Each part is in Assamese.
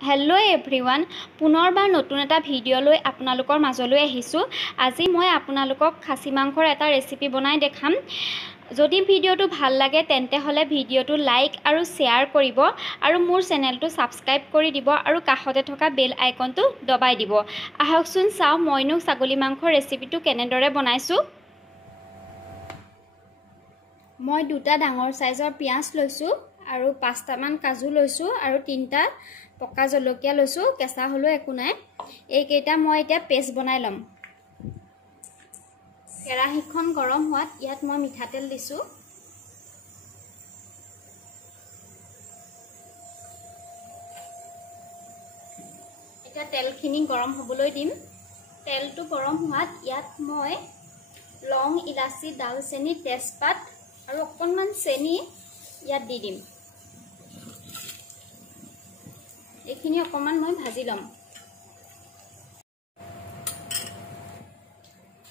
हेलो एवरीवन पुनरबार नतुन एटा भिडिओ লৈ আপোনালোকৰ মাজলৈ আহিছো। আজি মই আপোনালোকক খাসী মাংসৰ এটা ৰেচিপি বনাই দেখাম। যদি ভিডিওটো ভাল লাগে তেন্তে হলে ভিডিওটো লাইক আৰু শেয়াৰ কৰিব আৰু মোৰ চেনেলটো সাবস্ক্ৰাইব কৰি দিব আৰু কাষতে থকা বেল আইকনটো দবাই দিব। আহকচোন চাও মইনো ছাগলী মাংসৰ ৰেচিপিটো কেনেদৰে বনাইছো। মই দুটা ডাঙৰ সাইজৰ পিয়াজ লৈছো আৰু 5টা মান কাজু লৈছো আৰু 3টা পকা জলকীয়া লৈছো। কেঁচা হলো একো নাই। এই কেইটা মই এতিয়া পেষ্ট বনাই লম। কেৰাহীখন গৰম হোৱাত ইয়াত মই মিঠাতেল দিছো। এতিয়া তেলখিনি গৰম হ'বলৈ দিম। তেলটো গৰম হোৱাত ইয়াত মই লং, ইলাচি, দালচেনি, তেজপাত আৰু অকণমান চেনি ইয়াত দি দিম। এইখিনি অকণমান মই ভাজি লম।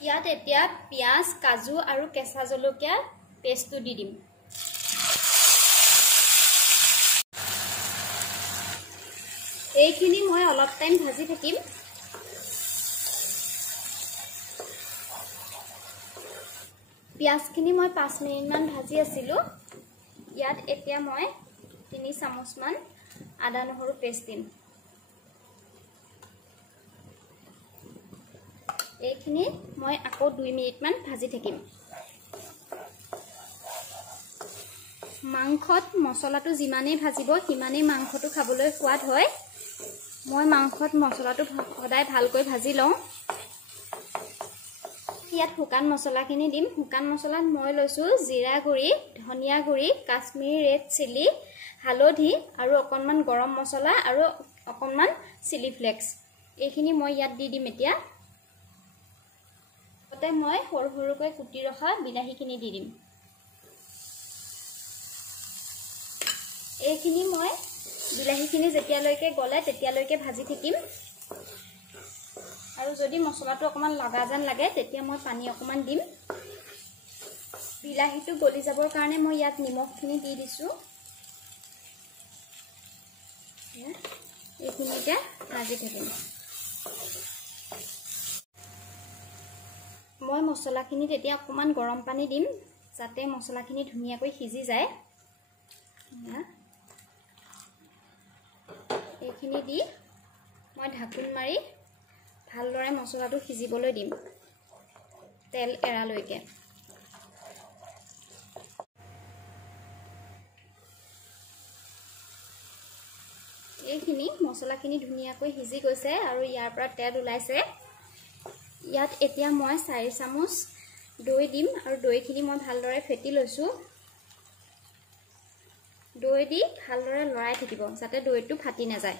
ইয়াত এতিয়া পিয়াজ, কাজু আৰু কেঁচা জলকীয়া পেষ্টটো দি দিম। এইখিনি মই অলপ টাইম ভাজি থাকিম। পিয়াজখিনি মই 5 মিনিট মান ভাজি আছিলো। ইয়াত এতিয়া মই 3 চামুচ মান আদা নহৰু পেষ্ট দিম। এইখিনি মই আকৌ 2 মিনিট মান ভাজি থাকিম। মাংসত মছলাটো যিমানেই ভাজিব সিমানেই মাংসটো খাবলৈ সোৱাদ হয়। মই মাংসত মছলাটো সদায় ভালকৈ ভাজি লওঁ। ইয়াত শুকান মছলাখিনি দিম। শুকান মছলাত মই লৈছো জিৰা গুড়ি, ধনিয়া গুড়ি, কাশ্মীৰী ৰেড চিলি, হালধি আৰু অকণমান গৰম মছলা আৰু অকণমান চিলি ফ্লেক্স। এইখিনি মই ইয়াত দি দিম। এতিয়া তাতে মই সৰু সৰুকৈ কুটি ৰখা বিলাহীখিনি দি দিম। এইখিনি মই বিলাহীখিনি যেতিয়ালৈকে গলে তেতিয়ালৈকে ভাজি থাকিম। আৰু যদি মছলাটো অকণমান লগা যেন লাগে তেতিয়া মই পানী অকণমান দিম। বিলাহীটো গলি যাবৰ কাৰণে মই ইয়াত নিমখখিনি দি দিছো। এইখিনিতে ভাজি থাকিম। মই মছলাখিনিত এতিয়া অকণমান গৰম পানী দিম যাতে মছলাখিনি ধুনীয়াকৈ সিজি যায়। এইখিনি দি মই ঢাকোন মাৰি ভালদৰে মছলাটো সিজিবলৈ দিম তেল এৰালৈকে। এইখিনি মছলাখিনি ধুনীয়াকৈ সিজি গৈছে আৰু ইয়াৰ পৰা তেল ওলাইছে। ইয়াত এতিয়া মই 4 চামুচ দৈ দিম আৰু দৈখিনি মই ভালদৰে ফেটি লৈছো। দৈ দি ভালদৰে লৰাই থাকিব যাতে দৈটো ফাটি নাযায়।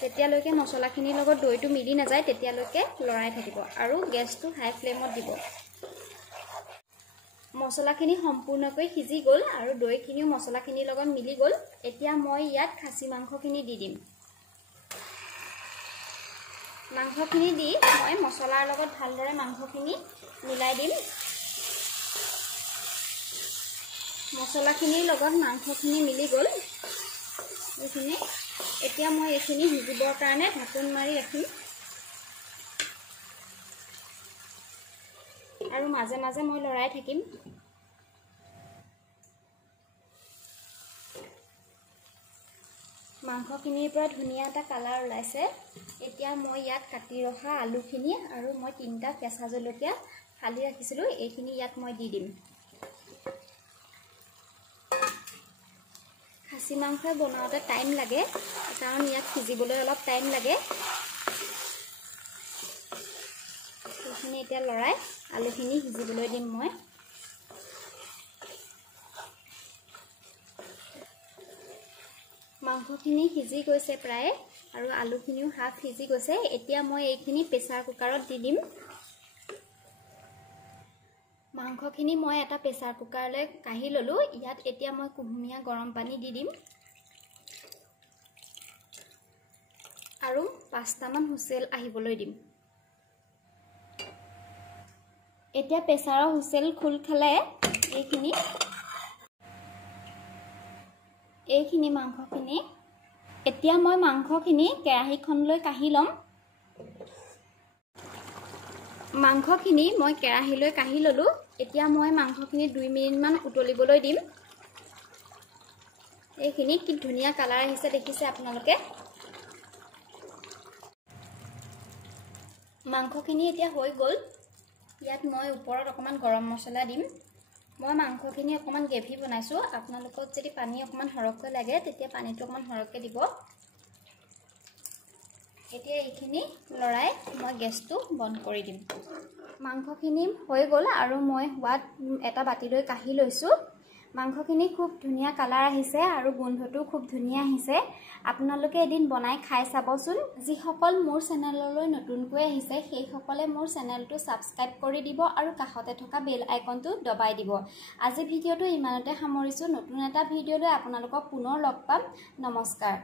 তেতিয়ালৈকে মছলাখিনিৰ লগত দৈটো মিলি নাযায় তেতিয়ালৈকে লৰাই থাকিব আৰু গেছটো হাই ফ্লেমত দিব। মছলাখিনি সম্পূৰ্ণকৈ সিজি গ'ল আৰু দৈখিনিও মছলাখিনিৰ লগত মিলি গ'ল। এতিয়া মই ইয়াত খাচী মাংসখিনি দি দিম। মাংসখিনি দি মই মছলাৰ লগত ভালদৰে মাংসখিনি মিলাই দিম। মছলাখিনিৰ লগত মাংসখিনি মিলি গ'ল। এইখিনি এতিয়া মই এইখিনি সিজিবৰ কাৰণে ঢাকোন মাৰি ৰাখিম আৰু মাজে মাজে মই লৰাই থাকিম। মাংসখিনিৰ পৰা ধুনীয়া এটা কালাৰ ওলাইছে। এতিয়া মই ইয়াত কাটি ৰখা আলুখিনি আৰু মই 3টা কেঁচা জলকীয়া ফালি ৰাখিছিলোঁ এইখিনি ইয়াত মই দি দিম। খাচী মাংস বনাওঁতে টাইম লাগে কাৰণ ইয়াত সিজিবলৈ অলপ টাইম লাগে। এইখিনি এতিয়া লৰাই আলুখিনি সিজিবলৈ দিম মই। মাংসখিনি সিজি গৈছে প্ৰায় আৰু আলুখিনিও হাফ সিজি গৈছে। এতিয়া মই এইখিনি প্ৰেছাৰ কুকাৰত দি দিম। মাংসখিনি মই এটা প্ৰেছাৰ কুকাৰলৈ কাঢ়ি ল'লো। ইয়াত এতিয়া মই কুহুমীয়া গৰম পানী দি দিম আৰু 5টা মান হুইচেল আহিবলৈ দিম। এতিয়া প্ৰেছাৰৰ হুইচেল খোল খালে এইখিনি এইখিনি মাংসখিনি এতিয়া মই মাংসখিনি কেৰাহীখনলৈ কাঢ়ি ল'ম মাংসখিনি মই কেৰাহীলৈ কাঢ়ি ল'লো এতিয়া মই মাংসখিনি 2 মিনিট মান উতলিবলৈ দিম এইখিনি কি ধুনীয়া কালাৰ আহিছে দেখিছে আপোনালোকে মাংসখিনি এতিয়া হৈ গ'ল ইয়াত মই ওপৰত অকমান গৰম মছলা দিম মই মাংসখিনি অকমান গ্ৰেভি বনাইছো আপোনালোকক যদি পানী অকমান হৰকৈ লাগে তেতিয়া পানীটো অকমান হৰকৈ দিব এতিয়া এইখিনি লৰাই মই গেছটো বন্ধ কৰি দিম মাংসখিনি হৈ গ'ল আৰু মই হোৱাত এটা বাটিলৈ কাঢ়ি লৈছো মাংসখিনি খুব ধুনীয়া কালাৰ আহিছে আৰু গোন্ধটো খুব ধুনীয়া আহিছে আপোনালোকে এদিন বনাই খাই চাবচোন যিসকল মোৰ চেনেললৈ নতুনকৈ আহিছে সেই সকলে মোৰ চেনেলটো সাবস্ক্ৰাইব কৰি দিব আৰু কাষতে থকা বেল আইকনটো দবাই দিব আজি ভিডিঅ'টো ইমানতে সামৰিছো নতুন এটা ভিডিঅ'লৈ আপোনালোকক পুনৰ লগ পাম নমস্কাৰ